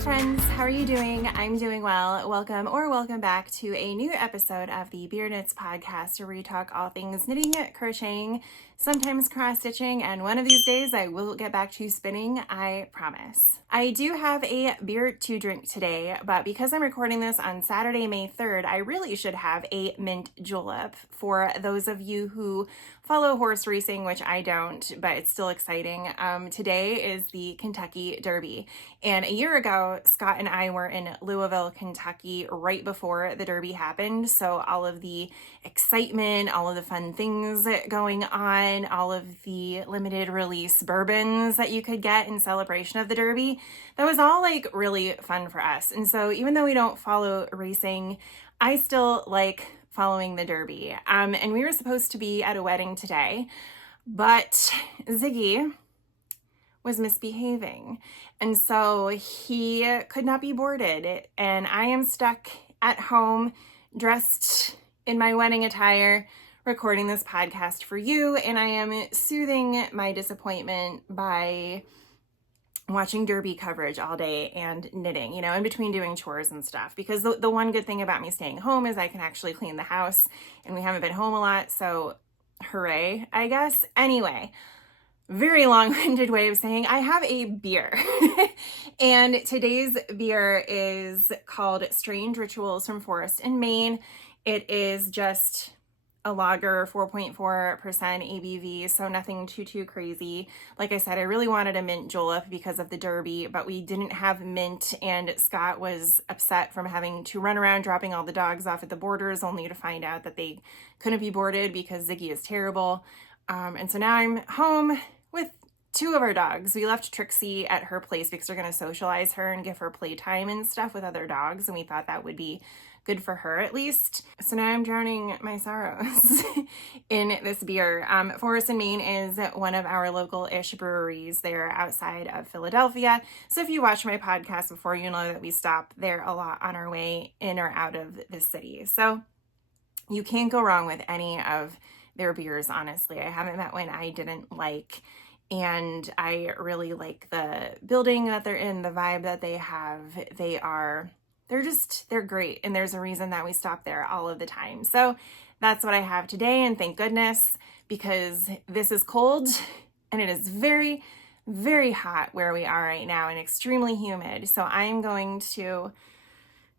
friends, how are you doing? I'm doing well. Welcome back to a new episode of the KNITS podcast, where we talk all things knitting, crocheting, sometimes cross-stitching, and one of these days I will get back to spinning, I promise. I do have a beer to drink today, but because I'm recording this on Saturday, May 3rd, I really should have a mint julep. For those of you who follow horse racing, which I don't, but it's still exciting, today is the Kentucky Derby. And a year ago, Scott and I were in Louisville, Kentucky, right before the Derby happened. So all of the excitement, all of the fun things going on, all of the limited release bourbons that you could get in celebration of the Derby, that was all like really fun for us. And so even though we don't follow racing, I still like following the Derby. And we were supposed to be at a wedding today, but Ziggy was misbehaving. And so he could not be boarded. And I am stuck at home, dressed in my wedding attire, recording this podcast for you. And I am soothing my disappointment by watching Derby coverage all day and knitting, in between doing chores and stuff. Because the one good thing about me staying home is I can actually clean the house, and we haven't been home a lot. So hooray, I guess. Anyway, very long-winded way of saying I have a beer. And today's beer is called Strange Rituals from Forest in Maine. It is just a lager, 4.4% ABV, so nothing too crazy. Like I said, I really wanted a mint julep because of the Derby, but we didn't have mint, and Scott was upset from having to run around dropping all the dogs off at the borders, only to find out that they couldn't be boarded because Ziggy is terrible. And so now I'm home with two of our dogs. We left Trixie at her place because we're going to socialize her and give her playtime and stuff with other dogs, and we thought that would be good for her at least. So now I'm drowning my sorrows in this beer. Forest in Maine is one of our local-ish breweries. They're outside of Philadelphia. So if you watched my podcast before, you know that we stop there a lot on our way in or out of the city. So you can't go wrong with any of their beers, honestly. I haven't met one I didn't like. And I really like the building that they're in, the vibe that they have. They're great. And there's a reason that we stop there all of the time. So that's what I have today. And thank goodness, because this is cold and it is very, very hot where we are right now and extremely humid. So I'm going to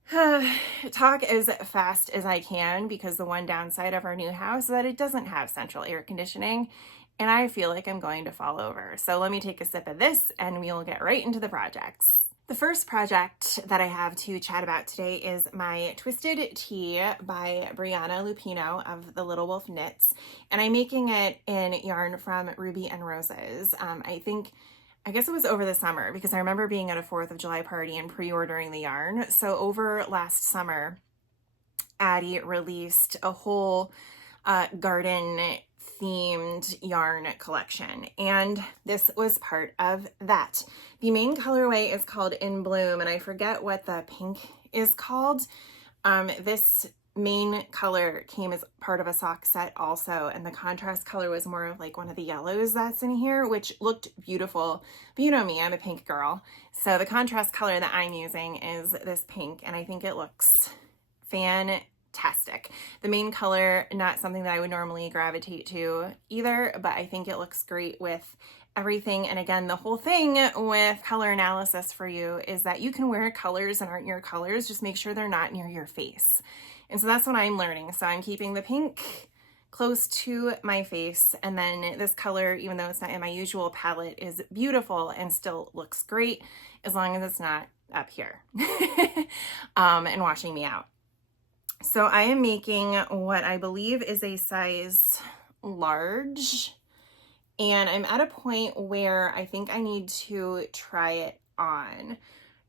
talk as fast as I can, because the one downside of our new house is that it doesn't have central air conditioning, and I feel like I'm going to fall over. So let me take a sip of this and we'll get right into the projects. The first project that I have to chat about today is my Twisted Tea by Brianna Lupino of the Little Wolf Knits, and I'm making it in yarn from Ruby and Roses. I guess it was over the summer, because I remember being at a 4th of July party and pre-ordering the yarn. So over last summer, Addie released a whole garden themed yarn collection, and this was part of that. The main colorway is called In Bloom, and I forget what the pink is called. This main color came as part of a sock set also, and the contrast color was more of like one of the yellows that's in here, which looked beautiful. But you know me, I'm a pink girl. So the contrast color that I'm using is this pink, and I think it looks fantastic. The main color, not something that I would normally gravitate to either, but I think it looks great with everything. And again, the whole thing with color analysis for you is that you can wear colors that aren't your colors, just make sure they're not near your face. And so that's what I'm learning. So I'm keeping the pink close to my face, and then this color, even though it's not in my usual palette, is beautiful and still looks great as long as it's not up here and washing me out. So I am making what I believe is a size large, and I'm at a point where I think I need to try it on.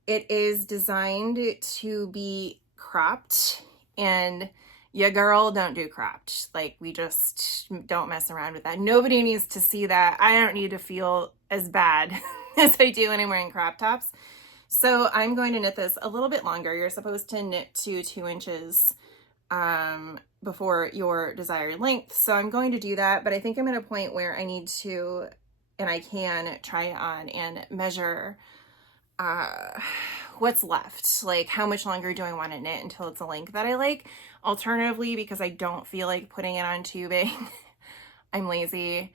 It is designed to be cropped, and yeah, girl, don't do cropped. Like, we just don't mess around with that. Nobody needs to see that. I don't need to feel as bad as I do when I'm wearing crop tops. So I'm going to knit this a little bit longer. You're supposed to knit to 2 inches before your desired length. So I'm going to do that, but I think I'm at a point where I need to, and I can try it on and measure what's left? Like, how much longer do I want to knit until it's a length that I like? Alternatively, because I don't feel like putting it on tubing, I'm lazy,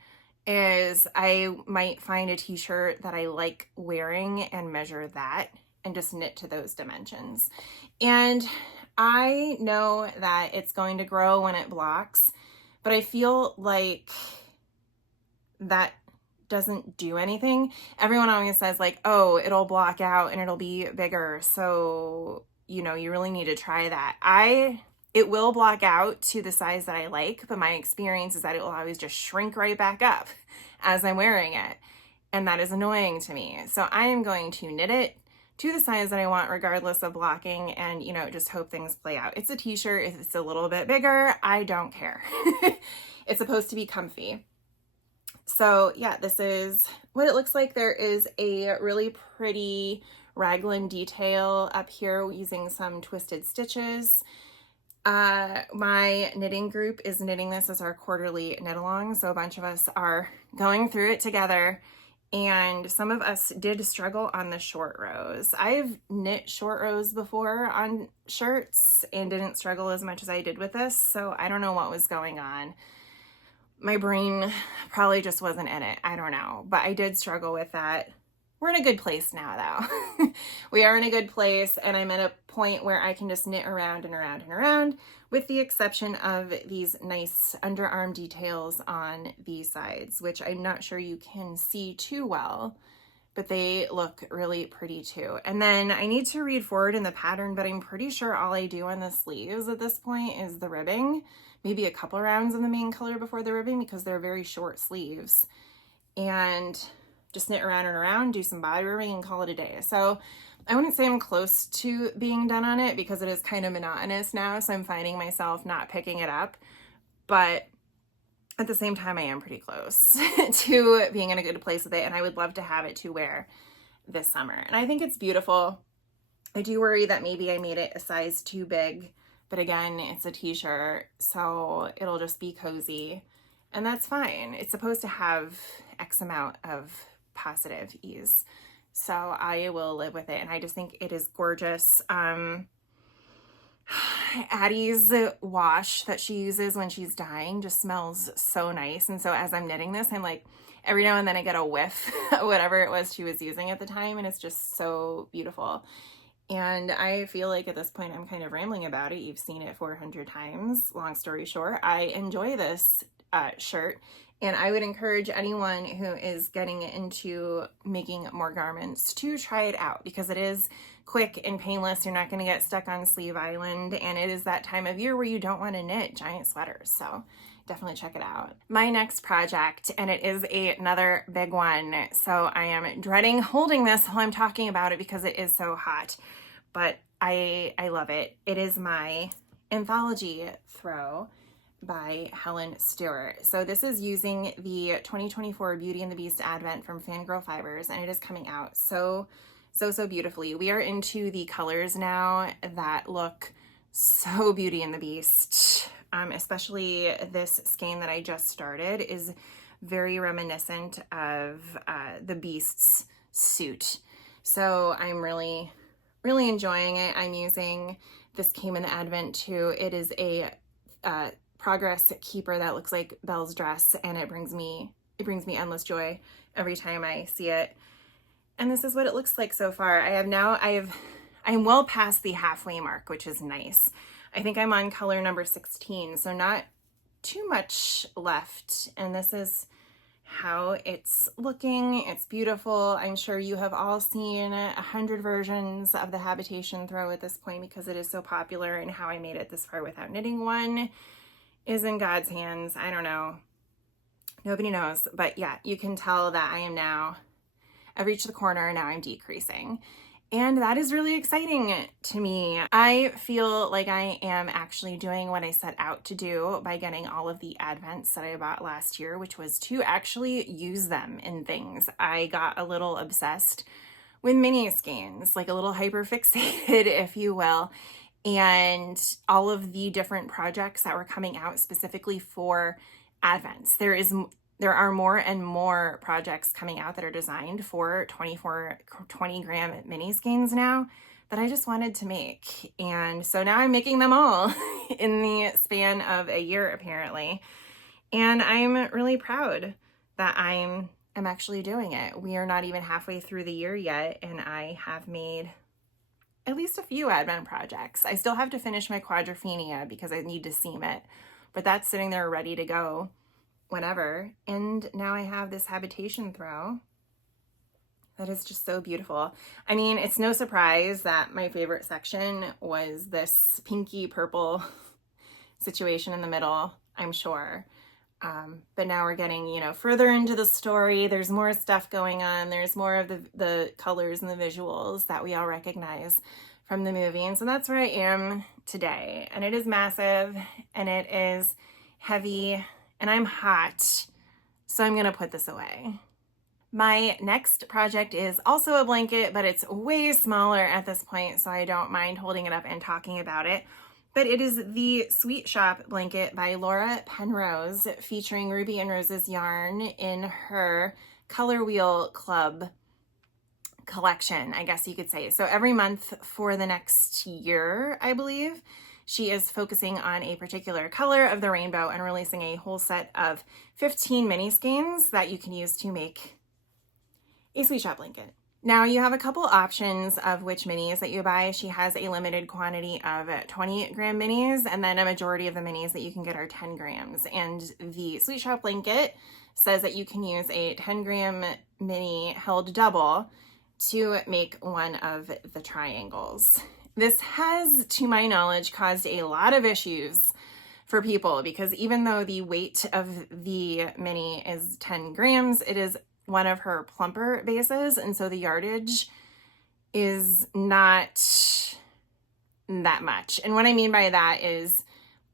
is I might find a t-shirt that I like wearing and measure that and just knit to those dimensions. And I know that it's going to grow when it blocks, but I feel like that doesn't do anything. Everyone always says like, oh, it'll block out and it'll be bigger. So, you know, you really need to try that. It will block out to the size that I like, but my experience is that it will always just shrink right back up as I'm wearing it. And that is annoying to me. So I am going to knit it to the size that I want, regardless of blocking, and, you know, just hope things play out. It's a t-shirt. If it's a little bit bigger, I don't care. It's supposed to be comfy. So yeah, this is what it looks like. There is a really pretty raglan detail up here using some twisted stitches. My knitting group is knitting this as our quarterly knit along. So a bunch of us are going through it together, and some of us did struggle on the short rows. I've knit short rows before on shirts and didn't struggle as much as I did with this. So I don't know what was going on. My brain probably just wasn't in it. I don't know, but I did struggle with that. We're in a good place now though. We are in a good place, and I'm at a point where I can just knit around and around and around, with the exception of these nice underarm details on these sides, which I'm not sure you can see too well, but they look really pretty too. And then I need to read forward in the pattern, but I'm pretty sure all I do on the sleeves at this point is the ribbing, maybe a couple rounds in the main color before the ribbing, because they're very short sleeves, and just knit around and around, do some body ribbing, and call it a day. So I wouldn't say I'm close to being done on it, because it is kind of monotonous now. So I'm finding myself not picking it up, but at the same time, I am pretty close to being in a good place with it. And I would love to have it to wear this summer. And I think it's beautiful. I do worry that maybe I made it a size too big, but again, it's a t-shirt, so it'll just be cozy, and that's fine. It's supposed to have X amount of positive ease, so I will live with it. And I just think it is gorgeous. Addie's wash that she uses when she's dyeing just smells so nice, and so as I'm knitting this, I'm like, every now and then I get a whiff of whatever it was she was using at the time, and it's just so beautiful. And I feel like at this point I'm kind of rambling about it. You've seen it 400 times. Long story short, I enjoy this shirt, and I would encourage anyone who is getting into making more garments to try it out, because it is quick and painless. You're not going to get stuck on Sleeve Island, and it is that time of year where you don't want to knit giant sweaters. So definitely check it out. My next project, and it is another big one, so I am dreading holding this while I'm talking about it because it is so hot, but I love it. It is my anthology throw by Helen Stewart. So this is using the 2024 Beauty and the Beast Advent from Fangirl Fibers, and it is coming out so beautifully. We are into the colors now that look so Beauty and the Beast. Especially this skein that I just started is very reminiscent of the Beast's suit. So I'm really enjoying it. I'm using, this came in the Advent too. It is a Progress Keeper that looks like Belle's dress, and it brings me endless joy every time I see it. And this is what it looks like so far. I'm well past the halfway mark, which is nice. I think I'm on color number 16, so not too much left. And this is how it's looking. It's beautiful. I'm sure you have all seen 100 versions of the Habitation throw at this point, because it is so popular, and how I made it this far without knitting one is in God's hands. I don't know. Nobody knows. But yeah, you can tell that I've reached the corner, now I'm decreasing. And that is really exciting to me. I feel like I am actually doing what I set out to do by getting all of the Advents that I bought last year, which was to actually use them in things. I got a little obsessed with mini skeins, like a little hyper fixated, if you will, and all of the different projects that were coming out specifically for Advents. There are more and more projects coming out that are designed for 20 gram mini skeins now. that I just wanted to make. And so now I'm making them all in the span of a year, apparently. And I'm really proud that I'm actually doing it. We are not even halfway through the year yet, and I have made at least a few advent projects. I still have to finish my quadrophenia because I need to seam it, but that's sitting there ready to go whenever. And now I have this habitation throw that is just so beautiful. I mean, it's no surprise that my favorite section was this pinky purple situation in the middle, I'm sure. But now we're getting, further into the story. There's more stuff going on. There's more of the colors and the visuals that we all recognize from the movie. And so that's where I am today. And it is massive and it is heavy and I'm hot. So I'm going to put this away. My next project is also a blanket, but it's way smaller at this point, so I don't mind holding it up and talking about it. But it is the Sweet Shop blanket by Laura Penrose, featuring Ruby and Rose's yarn in her Color Wheel Club collection, I guess you could say. So every month for the next year, I believe, she is focusing on a particular color of the rainbow and releasing a whole set of 15 mini skeins that you can use to make a Sweet Shop blanket. Now you have a couple options of which minis that you buy. She has a limited quantity of 20 gram minis, and then a majority of the minis that you can get are 10 grams. And the Sweet Shop blanket says that you can use a 10 gram mini held double to make one of the triangles. This has, to my knowledge, caused a lot of issues for people because even though the weight of the mini is 10 grams, it is one of her plumper bases, and so the yardage is not that much. And what I mean by that is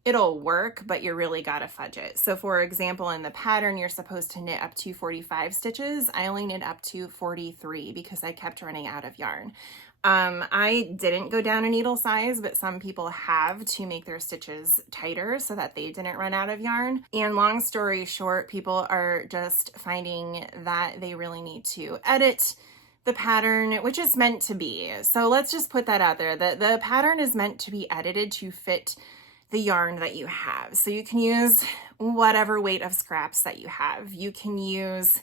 it'll work, but you really gotta fudge it. So for example, in the pattern, you're supposed to knit up to 45 stitches. I only knit up to 43 because I kept running out of yarn. I didn't go down a needle size, but some people have to make their stitches tighter so that they didn't run out of yarn. And long story short, people are just finding that they really need to edit the pattern, which is meant to be. So let's just put that out there. The pattern is meant to be edited to fit the yarn that you have. So you can use whatever weight of scraps that you have. You can use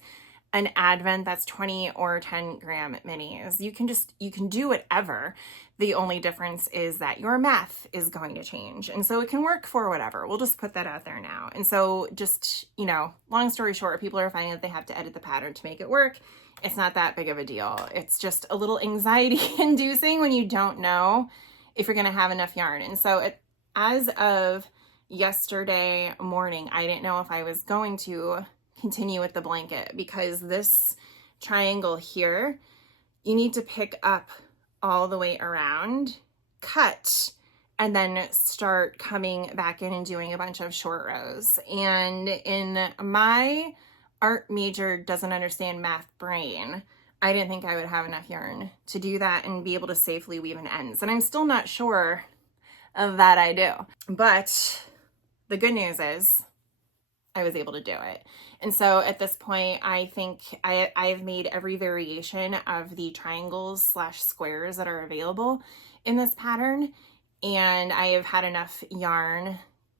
an advent that's 20 or 10 gram minis. You can do whatever. The only difference is that your math is going to change. And so it can work for whatever. We'll just put that out there now. And so just, long story short, people are finding that they have to edit the pattern to make it work. It's not that big of a deal. It's just a little anxiety inducing when you don't know if you're going to have enough yarn. And so as of yesterday morning, I didn't know if I was going to continue with the blanket because this triangle here, you need to pick up all the way around, cut, and then start coming back in and doing a bunch of short rows. And in my art major doesn't understand math brain, I didn't think I would have enough yarn to do that and be able to safely weave in ends. And I'm still not sure of that I do. But the good news is I was able to do it. And so at this point, I think I've made every variation of the triangles / squares that are available in this pattern. And I have had enough yarn.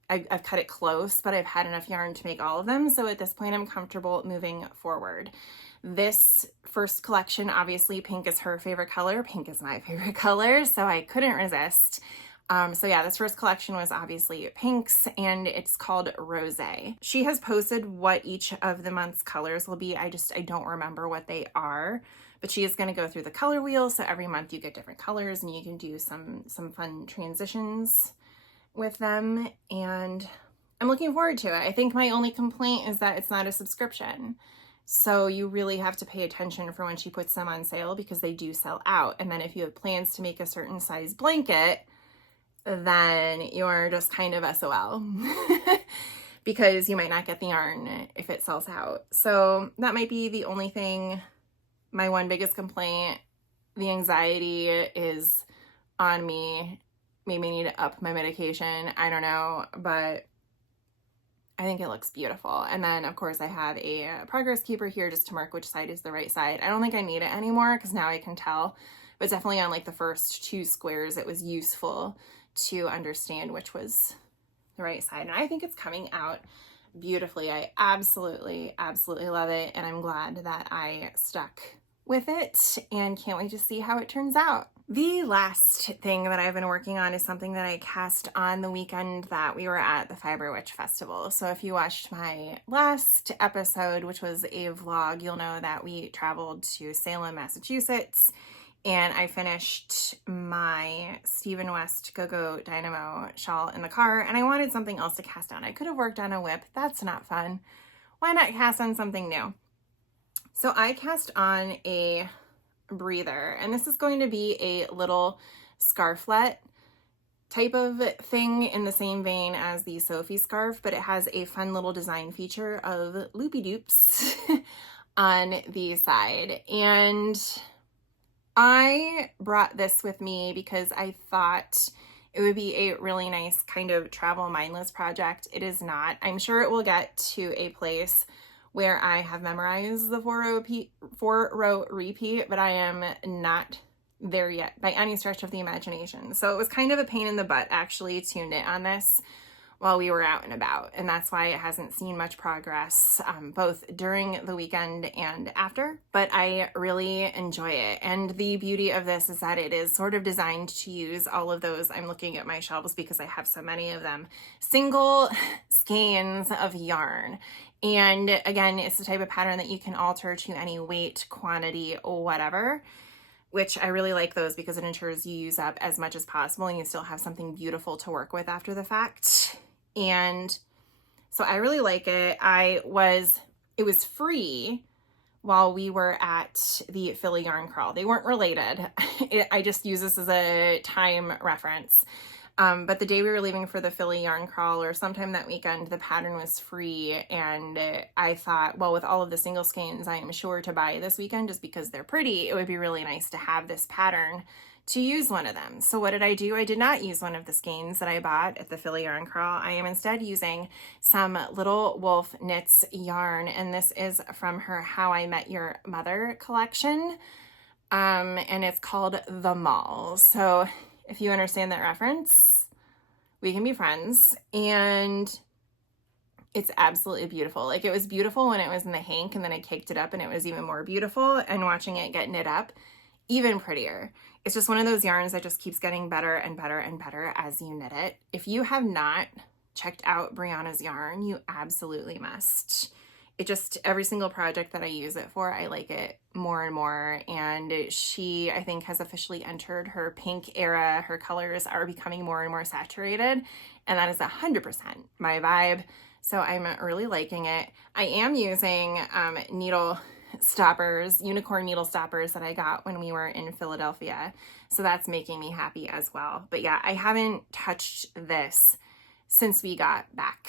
I've cut it close, but I've had enough yarn to make all of them. So at this point, I'm comfortable moving forward. This first collection, obviously pink is her favorite color. Pink is my favorite color, so I couldn't resist. So yeah, this first collection was obviously pinks and it's called Rosé. She has posted what each of the month's colors will be. I don't remember what they are, but she is going to go through the color wheel. So every month you get different colors and you can do some fun transitions with them. And I'm looking forward to it. I think my only complaint is that it's not a subscription. So you really have to pay attention for when she puts them on sale because they do sell out. And then if you have plans to make a certain size blanket, then you're just kind of SOL because you might not get the yarn if it sells out. So that might be the only thing, my one biggest complaint. The anxiety is on me. Maybe I need to up my medication. I don't know, but I think it looks beautiful. And then of course I have a progress keeper here just to mark which side is the right side. I don't think I need it anymore because now I can tell but definitely on like the first 2 squares, it was useful to understand which was the right side. And I think it's coming out beautifully. I absolutely love it. And I'm glad that I stuck with it and can't wait to see how it turns out. The last thing that I've been working on is something that I cast on the weekend that we were at the Fiber Witch Festival. So if you watched my last episode, which was a vlog, you'll know that we traveled to Salem, Massachusetts, and I finished my Stephen West Go-Go Dynamo shawl in the car, and I wanted something else to cast on. I could have worked on a whip. That's not fun. Why not cast on something new? So I cast on a breather, and this is going to be a little scarflet type of thing in the same vein as the Sophie scarf, but it has a fun little design feature of loopy doops on the side. And I brought this with me because I thought it would be a really nice kind of travel mindless project. It is not. I'm sure it will get to a place where I have memorized the 4-row repeat, but I am not there yet by any stretch of the imagination. So it was kind of a pain in the butt actually to knit on this while we were out and about, and that's why it hasn't seen much progress both during the weekend and after, but I really enjoy it. And the beauty of this is that it is sort of designed to use all of those, I'm looking at my shelves because I have so many of them, single skeins of yarn. And again, it's the type of pattern that you can alter to any weight, quantity, or whatever, which I really like those because it ensures you use up as much as possible and you still have something beautiful to work with after the fact. And so I really like it. It was free while we were at the Philly Yarn Crawl. They weren't related. I just use this as a time reference. But the day we were leaving for the Philly Yarn Crawl, or sometime that weekend, the pattern was free, and I thought, well, with all of the single skeins I am sure to buy this weekend just because they're pretty, it would be really nice to have this pattern to use one of them. So what did I do? I did not use one of the skeins that I bought at the Philly Yarn Crawl. I am instead using some Little Wolf Knits yarn, and this is from her How I Met Your Mother collection, and it's called The Mall. So if you understand that reference, we can be friends. And it's absolutely beautiful. Like, it was beautiful when it was in the hank, and then I caked it up and it was even more beautiful, and watching it get knit up, even prettier. It's just one of those yarns that just keeps getting better and better and better as you knit it. If you have not checked out Brianna's yarn, you absolutely must. It just, every single project that I use it for, I like it more and more. And she, I think, has officially entered her pink era. Her colors are becoming more and more saturated, and that is 100% my vibe. So I'm really liking it. I am using needle stoppers, unicorn needle stoppers that I got when we were in Philadelphia. So that's making me happy as well. But yeah, I haven't touched this since we got back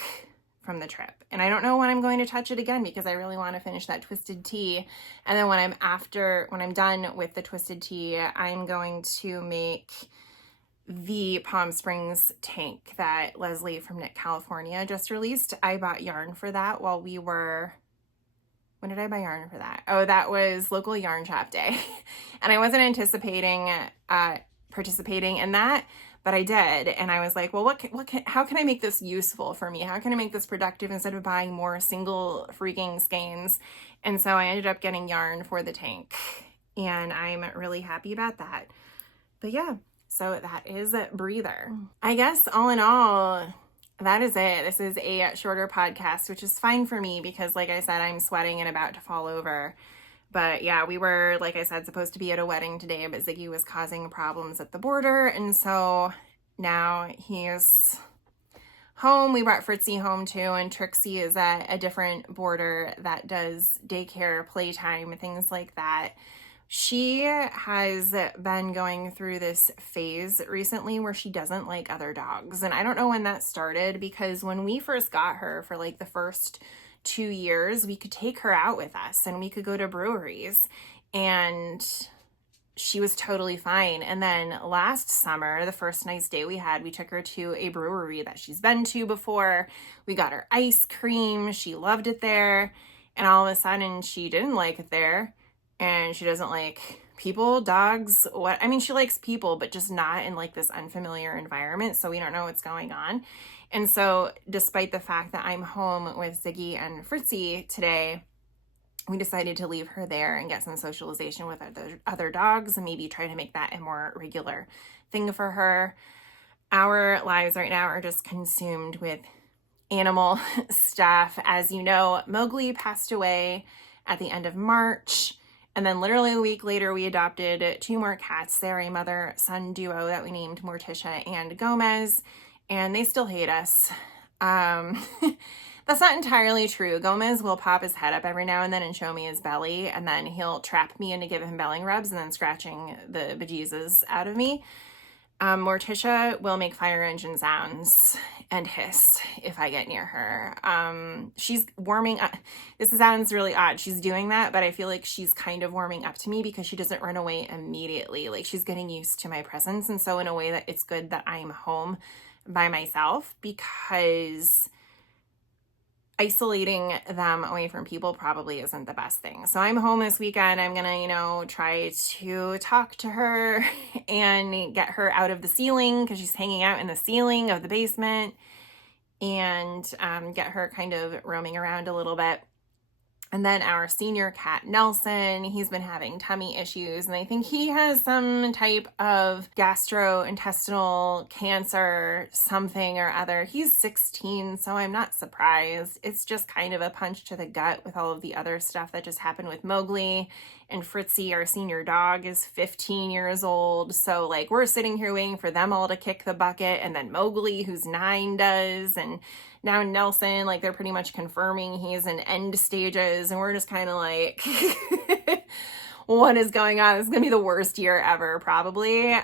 from the trip. And I don't know when I'm going to touch it again because I really want to finish that twisted tea. And then when I'm done with the twisted tea, I'm going to make the Palm Springs tank that Leslie from Knit California just released. I bought yarn for that while we were, when did I buy yarn for that? Oh, that was local yarn shop day. And I wasn't anticipating participating in that, but I did. And I was like, well, how can I make this useful for me? How can I make this productive instead of buying more single freaking skeins? And so I ended up getting yarn for the tank, and I'm really happy about that. But yeah, so that is Breather. I guess all in all, that is it. This is a shorter podcast, which is fine for me because, like I said, I'm sweating and about to fall over. But yeah, we were, like I said, supposed to be at a wedding today, but Ziggy was causing problems at the border. And so now he's home. We brought Fritzy home too, and Trixie is at a different border that does daycare, playtime, things like that. She has been going through this phase recently where she doesn't like other dogs. And I don't know when that started, because when we first got her for like the first 2 years, we could take her out with us and we could go to breweries, and she was totally fine. And then last summer, the first nice day we had, we took her to a brewery that she's been to before. We got her ice cream. She loved it there. And all of a sudden she didn't like it there. and she doesn't like people, dogs, I mean, she likes people, but just not in like this unfamiliar environment. So we don't know what's going on. And so despite the fact that I'm home with Ziggy and Fritzy today, we decided to leave her there and get some socialization with other dogs and maybe try to make that a more regular thing for her. Our lives right now are just consumed with animal stuff. As you know, Mowgli passed away at the end of March. And then literally a week later, we adopted 2 more cats. They're a mother-son duo that we named Morticia and Gomez, and they still hate us. That's not entirely true. Gomez will pop his head up every now and then and show me his belly, and then he'll trap me into giving him belly rubs and then scratching the bejesus out of me. Morticia will make fire engine sounds and hiss if I get near her. She's warming up. This sounds really odd. She's doing that, but I feel like she's kind of warming up to me because she doesn't run away immediately. Like, she's getting used to my presence. And so in a way that it's good that I'm home by myself, because isolating them away from people probably isn't the best thing. So I'm home this weekend. I'm gonna, try to talk to her and get her out of the ceiling, because she's hanging out in the ceiling of the basement, and get her kind of roaming around a little bit. And then our senior cat, Nelson, he's been having tummy issues, and I think he has some type of gastrointestinal cancer, something or other. He's 16, so I'm not surprised. It's just kind of a punch to the gut with all of the other stuff that just happened with Mowgli. And Fritzy, our senior dog, is 15 years old. So, like, we're sitting here waiting for them all to kick the bucket, and then Mowgli, who's 9, does, and now Nelson, like, they're pretty much confirming he's in end stages, and we're just kind of like, what is going on? This is gonna be the worst year ever, probably.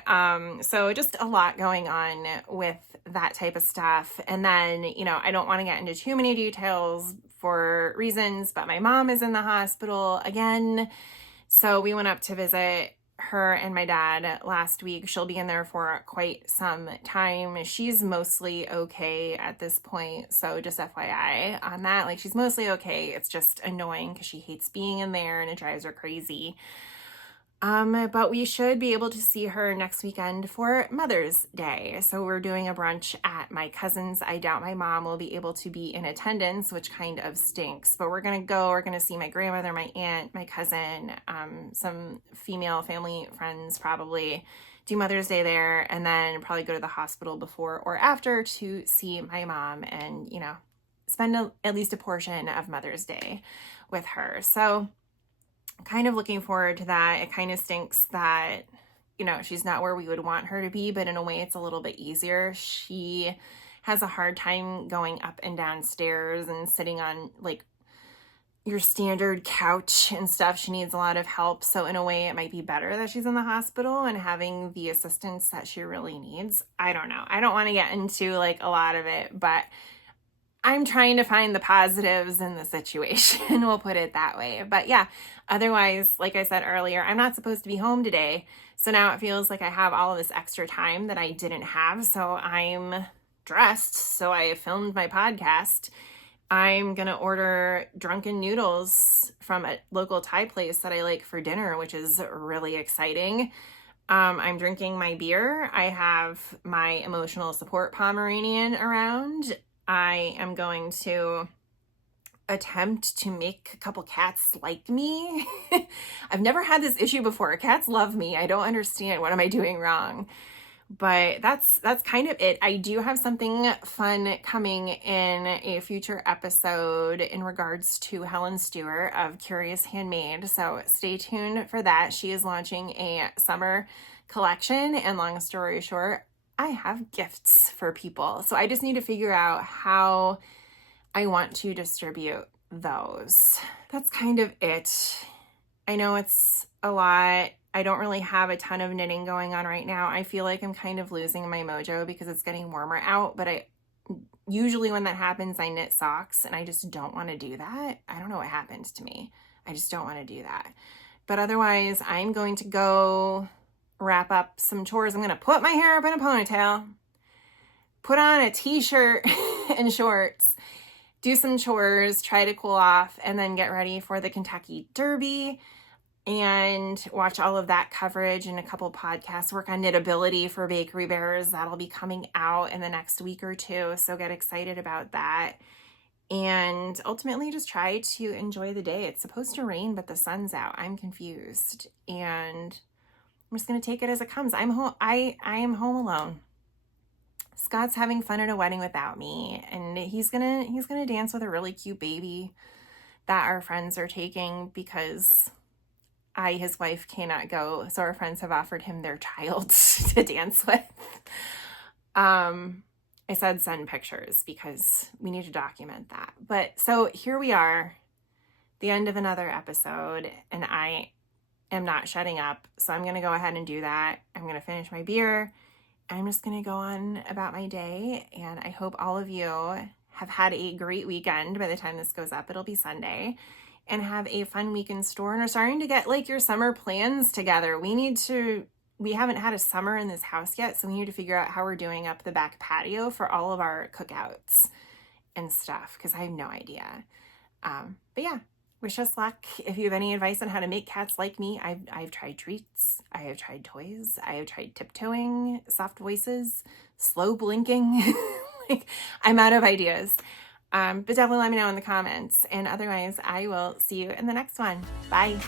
So just a lot going on with that type of stuff. And then, I don't want to get into too many details for reasons, but my mom is in the hospital again. So we went up to visit her and my dad last week. She'll be in there for quite some time. She's mostly okay at this point. So just FYI on that, like, she's mostly okay. It's just annoying because she hates being in there and it drives her crazy. But we should be able to see her next weekend for Mother's Day. So we're doing a brunch at my cousin's. I doubt my mom will be able to be in attendance, which kind of stinks, but we're going to go. We're going to see my grandmother, my aunt, my cousin, some female family friends, probably do Mother's Day there, and then probably go to the hospital before or after to see my mom and, spend at least a portion of Mother's Day with her. So kind of looking forward to that. It kind of stinks that, she's not where we would want her to be, but in a way it's a little bit easier. She has a hard time going up and down stairs and sitting on, like, your standard couch and stuff. She needs a lot of help. So in a way it might be better that she's in the hospital and having the assistance that she really needs. I don't know. I don't want to get into, like, a lot of it, but I'm trying to find the positives in the situation. We'll put it that way. But yeah, otherwise, like I said earlier, I'm not supposed to be home today. So now it feels like I have all of this extra time that I didn't have. So I'm dressed. So I filmed my podcast. I'm going to order drunken noodles from a local Thai place that I like for dinner, which is really exciting. I'm drinking my beer. I have my emotional support Pomeranian around. I am going to attempt to make a couple cats like me. I've never had this issue before. Cats love me. I don't understand. What am I doing wrong? But that's kind of it. I do have something fun coming in a future episode in regards to Helen Stewart of Curious Handmade. So stay tuned for that. She is launching a summer collection, and long story short, I have gifts for people. So I just need to figure out how I want to distribute those. That's kind of it. I know it's a lot. I don't really have a ton of knitting going on right now. I feel like I'm kind of losing my mojo because it's getting warmer out, but usually when that happens, I knit socks, and I just don't want to do that. I don't know what happens to me. I just don't want to do that. But otherwise, I'm going to go wrap up some chores. I'm going to put my hair up in a ponytail, put on a t-shirt and shorts, do some chores, try to cool off, and then get ready for the Kentucky Derby. and watch all of that coverage and a couple podcasts, work on Knitability for Bakery Bears. That'll be coming out in the next week or two. So get excited about that. And ultimately just try to enjoy the day. It's supposed to rain, but the sun's out. I'm confused. And I'm just going to take it as it comes. I'm home. I am home alone. Scott's having fun at a wedding without me, and he's gonna dance with a really cute baby that our friends are taking because his wife, cannot go. So our friends have offered him their child to dance with. I said send pictures because we need to document that. But so here we are, the end of another episode, and I am not shutting up. So I'm going to go ahead and do that. I'm going to finish my beer. I'm just going to go on about my day, and I hope all of you have had a great weekend. By the time this goes up, it'll be Sunday, and have a fun week in store and are starting to get like your summer plans together. We haven't had a summer in this house yet, so we need to figure out how we're doing up the back patio for all of our cookouts and stuff, because I have no idea. But yeah, wish us luck. If you have any advice on how to make cats like me, I've tried treats, I have tried toys, I have tried tiptoeing, soft voices, slow blinking. Like, I'm out of ideas. But definitely let me know in the comments. And otherwise, I will see you in the next one. Bye.